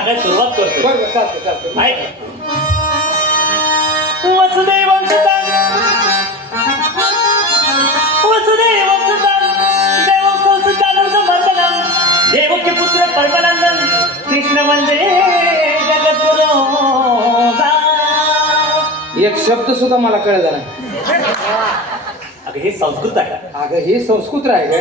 सांगायला सुरुवात करतो बरं बरं चालतं ऐक देवकी पुत्र परमानंदन. कृष्ण वंदे जगद्गुरो एक शब्द सुद्धा मला कळला नाही. अगं हे संस्कृत आहे अगं हे संस्कृत आहे ग?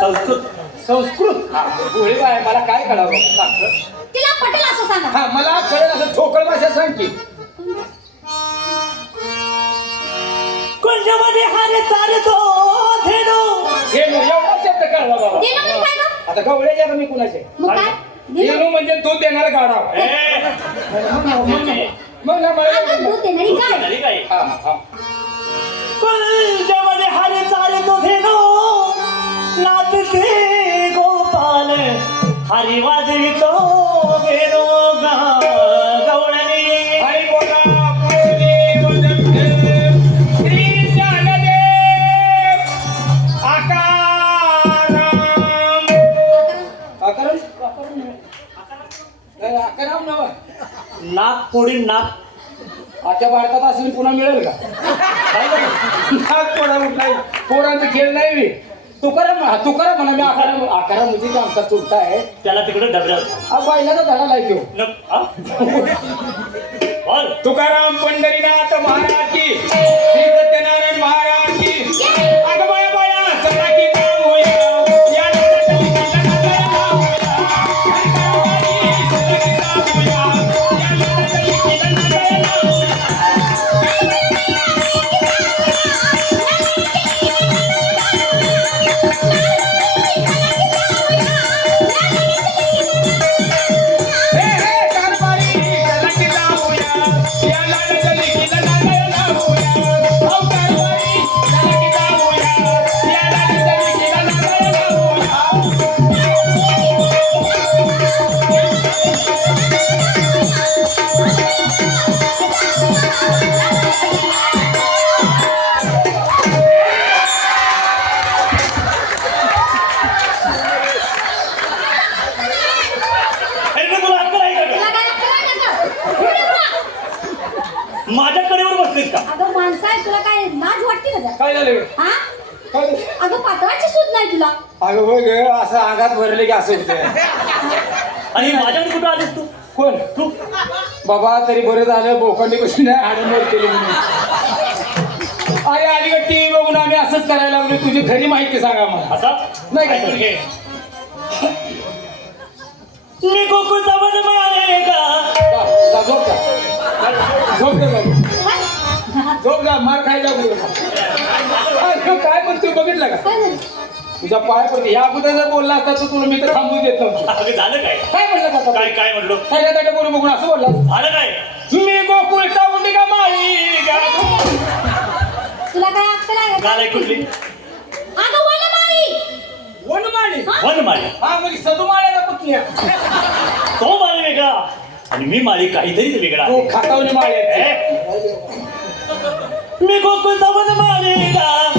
संस्कृत. संस्कृत. हा गोळी आहे मला काय कळावं? सांग तिला पटेल असं सांगा. हा मला कळेल असं ठोकळ भाषा सांग की. कुंजमध्ये हारे चालतो धेनू. हे नो, एवढा शब्द कळला बाबा. म्हणजे काय गं? आता गवळ्याच्या का मी कुणाचे. मग काय? देणं- येणू म्हणजे दूध देणार गाडाव हे? मग ना मला अगं, दूध देणारी काय हा हा. कुंजमध्ये हरी वाजवितो गेलो गवळणी. हरी आकाराम. आकाराम? नाही, आकाराम नव नाक पोडी नाक. आजच्या भारतात असेल पुन्हा मिळेल का? नाग पोळा उठलाय. पोरांचा खेळ नाही मी तुकाराम तुकाराम म्हणा मी आकाराम आकाराम म्हणजे की आमचा चुलता आहे त्याला तिकडे डबऱ्यात हा बैलाचा धडा लायतो न- हा? बोल. तुकाराम पंढरीनाथ माझ्या कडेवर बसलीस का? अगं माणसं आहे तुला काय लाज वाटते का जरा? काय झालं हा? काय झालं? अगं पातळाची सूद नाही तुला? अगं होय ग असं अंगात भरले की असं होतं आणि माझ्याकडे कुठं आलीस तू? कोण? तू? बाबा तरी बरं झालं बोखंडी बसून नाही आडमोड केली म्हणून. अरे अलीकडे टीव्ही बघून आम्ही असंच करायला लागलो तुझी खरी माहिती सांगा मला असा? नाही काय. तर घे. मी गोकुळचा वन मारेगा. जा, जा, झोप जा. झोप बाबू. काय? झोप जा मार खायला काय पण तू बघितलं का काय? तुझ्या पाय पडते या अगोदर जर बोलला असता तर तुला मित्र थांबू देत नव्हतो झालं काय काय म्हणलं का काय काय म्हणलो पहिल्या ताट्या बोलू बघून असं बोलला झालं काय मी गोकुळचा उंडी का माळी गा. तुला काय अक्कल आहे का? गाल आहे कुठली अगं वनमाळी. वनमाळी वन माळी हा मग सदुमाळ्याला पुतण्या तो माळी वेगळा आणि मी माळी काहीतरीच वेगळा हो खातावणी माळी आहे. मी गोकुळचा वन सोड